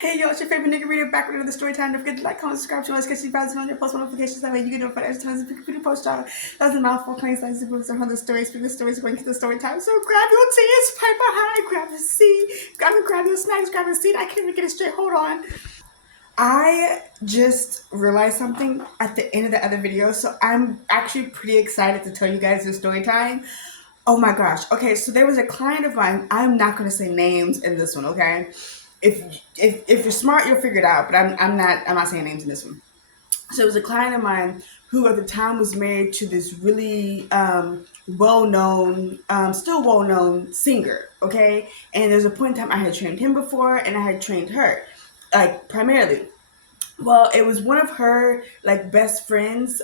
Hey yo, it's your favorite nigga reader back with another story time. Don't forget to like, comment, subscribe, share, sketchy vibes, and on your post notifications. That way you get notified every time I put a post out. That's a mouthful, claims, like books, and other stories. Speaking of stories, going to the story time. So grab your tears, pipe behind, grab a seat, grab your snacks, grab a seat. I can't even get it straight. Hold on. I just realized something at the end of the other video, so I'm actually pretty excited to tell you guys the story time. Oh my gosh. Okay, so there was a client of mine. I'm not going to say names in this one, okay? If you're smart, you'll figure it out. But I'm not saying names in this one. So it was a client of mine who at the time was married to this really well-known, still well-known singer. Okay, and there's a point in time I had trained him before, and I had trained her, like primarily. Well, it was one of her like best friends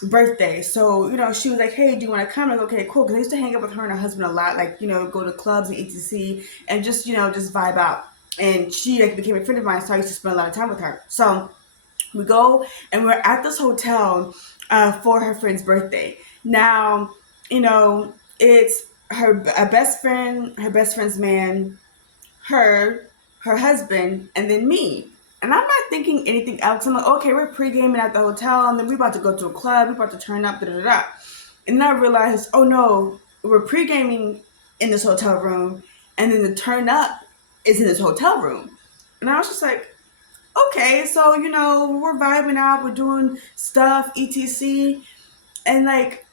birthday. So, she was like, "Hey, do you want to come?" Like, okay, cool. Because I used to hang out with her and her husband a lot, like, go to clubs and etc. and just, just vibe out. And she like became a friend of mine, so I used to spend a lot of time with her. So we go and we're at this hotel for her friend's birthday. Now, it's her a best friend, her best friend's man, her, her husband, and then me. And I'm not thinking anything else. I'm like, okay, we're pre-gaming at the hotel, and then we're about to go to a club. We're about to turn up, da da da. And then I realized, oh no, we're pre-gaming in this hotel room, and then the turn up is in this hotel room. And I was just like, okay, so we're vibing out, we're doing stuff, etc. And like,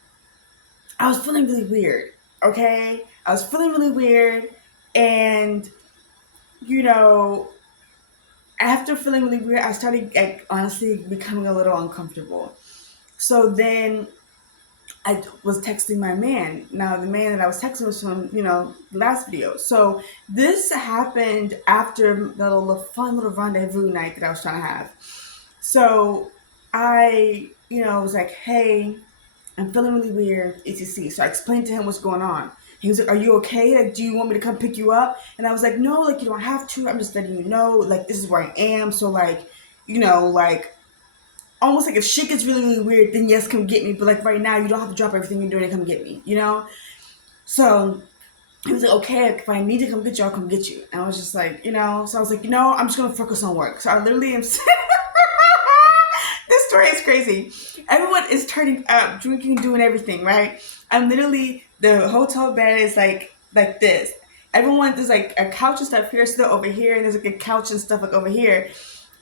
I was feeling really weird. Okay, I was feeling really weird, and you know, after feeling really weird, I started like honestly becoming a little uncomfortable. So then I was texting my man. Now the man that I was texting was from the last video. So this happened after the little fun little rendezvous night that I was trying to have. So I was like, hey, I'm feeling really weird, etc. So I explained to him what's going on. He was like, "Are you okay? Like, do you want me to come pick you up?" And I was like, "No, like you don't have to. I'm just letting you know. Like this is where I am. So like, like almost like if shit gets really really weird, then yes, come get me. But like right now, you don't have to drop everything you're doing and come get me. So he was like, "Okay, if I need to come get you, I'll come get you." And I was just like, So I was like, I'm just gonna focus on work. So I literally am. This story is crazy. Everyone is turning up, drinking, doing everything, right? I'm literally the hotel bed is like this. Everyone there's like a couch and stuff here, still over here, and there's like a couch and stuff like over here.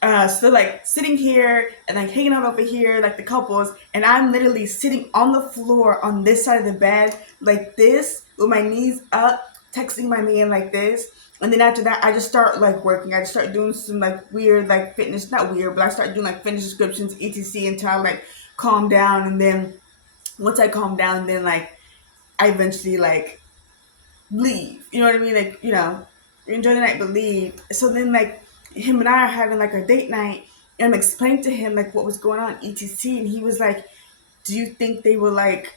So like sitting here and like hanging out over here, like the couples, and I'm literally sitting on the floor on this side of the bed, like this, with my knees up, texting my man like this. And then after that, I just start like working. I just start doing some like weird like fitness, not weird, but I start doing like fitness descriptions, etc. until I like calm down. And then once I calm down, then like I eventually like leave. You know what I mean? Like enjoy the night, but leave. So then like him and I are having like a date night, and I'm explaining to him like what was going on, etc. And he was like, "Do you think they were like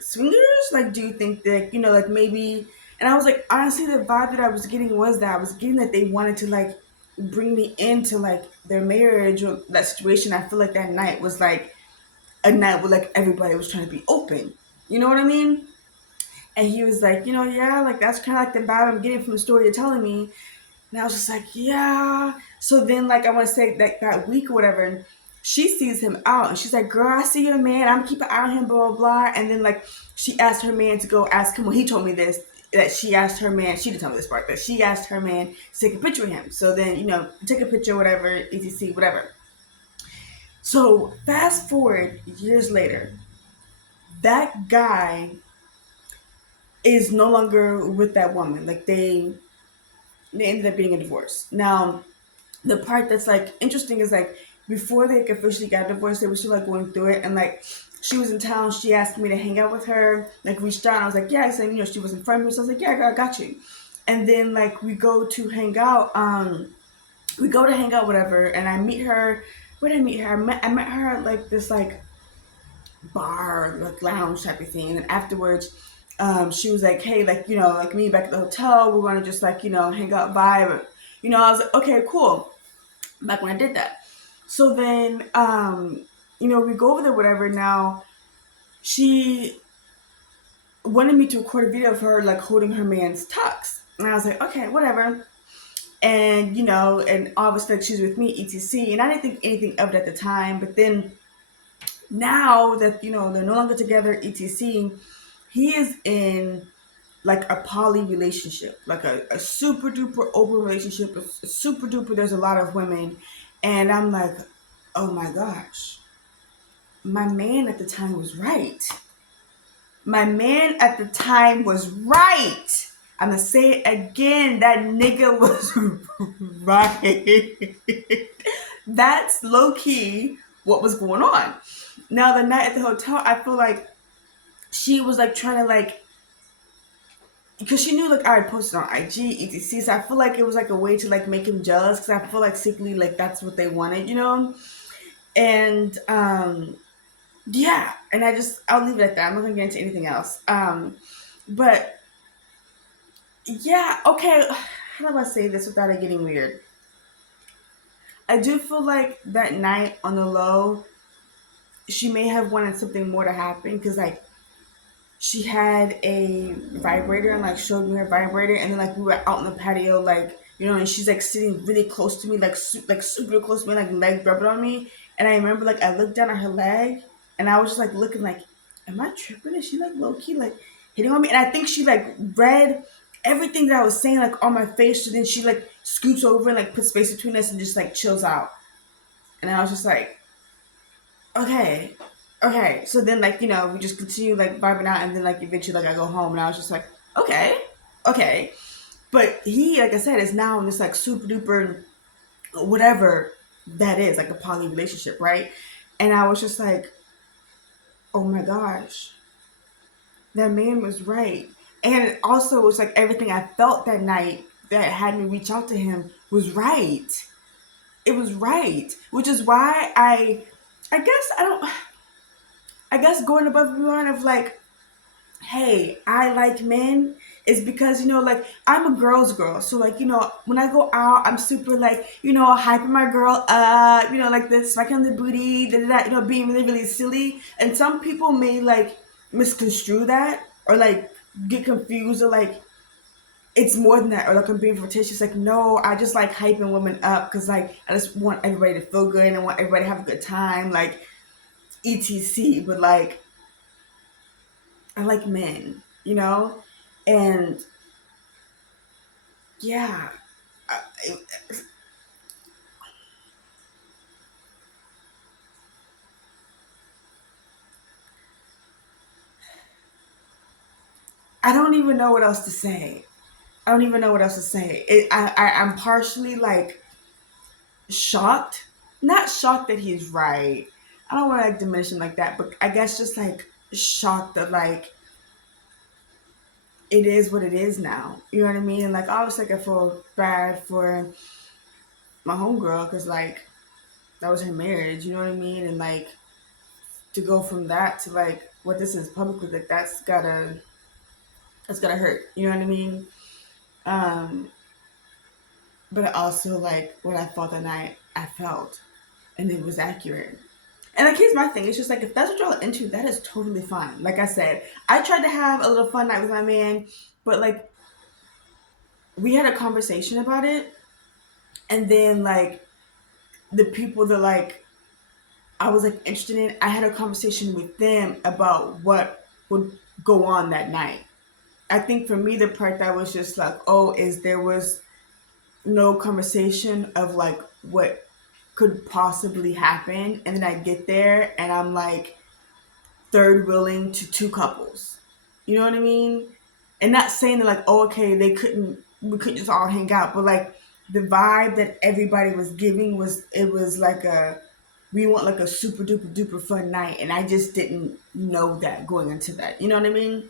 swingers? Like, do you think that like maybe?" And I was like, honestly, the vibe that I was getting was that I was getting that they wanted to like bring me into like their marriage or that situation. I feel like that night was like a night where like everybody was trying to be open. You know what I mean? And he was like, yeah, like that's kind of like the vibe I'm getting from the story you're telling me. And I was just like, yeah. So then, like, I want to say that week or whatever, and she sees him out, and she's like, "Girl, I see your man. I'm keeping an eye on him, blah blah blah." And then, like, she asked her man to go ask him. Well, he told me this that she asked her man. She didn't tell me this part, but she asked her man to take a picture of him. So then, take a picture, whatever, etc, whatever. So fast forward years later, that guy is no longer with that woman. Like they ended up being a divorce. Now the part that's like interesting is like before they officially got divorced, they were still like going through it, and like she was in town. She asked me to hang out with her. Like reached out, and I was like, yeah. I said, she was in front of me, so I was like, yeah, I got you. And then like we go to hang out. We go to hang out, whatever, and I meet her. Where did I meet her? I met her at like this like bar, like lounge type of thing. And then afterwards, she was like, hey, like like me back at the hotel. We're gonna just like hang out, vibe. I was like, okay, cool. Back when I did that. So then, we go over there, whatever. Now, she wanted me to record a video of her like holding her man's tux, and I was like, okay, whatever. and and obviously like, she's with me, etc. And I didn't think anything of it at the time, but then now that they're no longer together, etc. He is in like a poly relationship, like a super duper open relationship, a super duper. There's a lot of women, and I'm like, oh my gosh, my man at the time was right. My man at the time was right. I'm gonna say it again. That nigga was right. That's low key what was going on. Now the night at the hotel, I feel like she was like trying to like, because she knew like I had posted on IG, etc. So I feel like it was like a way to like make him jealous, because I feel like secretly like that's what they wanted. And yeah, and I'll leave it at that. I'm not gonna get into anything else. But yeah, okay. How do I say this without it getting weird? I do feel like that night on the low, she may have wanted something more to happen, because like she had a vibrator and like showed me her vibrator, and then like we were out in the patio, like and she's like sitting really close to me, like like super close to me, like leg rubbing on me. And I remember like I looked down at her leg, and I was just like looking like, am I tripping? Is she like low key like hitting on me? And I think she like read everything that I was saying like on my face, so then she like scoots over and like puts space between us and just like chills out. And I was just like, okay, okay. So then like we just continue like vibing out, and then like eventually like I go home, and I was just like, okay, okay. But he, like I said, is now in this like super duper whatever that is, like a poly relationship, right? And I was just like, oh my gosh, that man was right. And also it was like everything I felt that night that had me reach out to him was right. It was right, which is why I guess I don't. I guess going above and beyond of like, hey, I like men is because, like I'm a girl's girl. So like, when I go out, I'm super like, hyping my girl up, like this smacking on the booty, da, da, da, being really, really silly. And some people may like misconstrue that, or like get confused, or like it's more than that, or like I'm being flirtatious. Like, no, I just like hyping women up because like I just want everybody to feel good and want everybody to have a good time, like etc. But like I like men, and yeah, I, I don't even know what else to say. I don't even know what else to say. I'm partially like shocked, not shocked that he's right. I don't want to like diminish him like that, but I guess just like shocked that like it is what it is now. You know what I mean? And like obviously like I feel bad for my homegirl, because like that was her marriage. You know what I mean? And like to go from that to like what this is publicly, like that's gotta hurt. You know what I mean? Um, but also like what I felt that night, I felt, and it was accurate. And like here's my thing: it's just like if that's what y'all are into, that is totally fine. Like I said, I tried to have a little fun night with my man, but like we had a conversation about it, and then like the people that like I was like interested in, I had a conversation with them about what would go on that night. I think for me, the part that was just like, oh, is there was no conversation of like what could possibly happen. And then I get there and I'm like third wheeling to two couples. You know what I mean? And not saying that like, oh, okay, we couldn't just all hang out, but like the vibe that everybody was giving it was like we want like a super duper duper fun night. And I just didn't know that going into that. You know what I mean?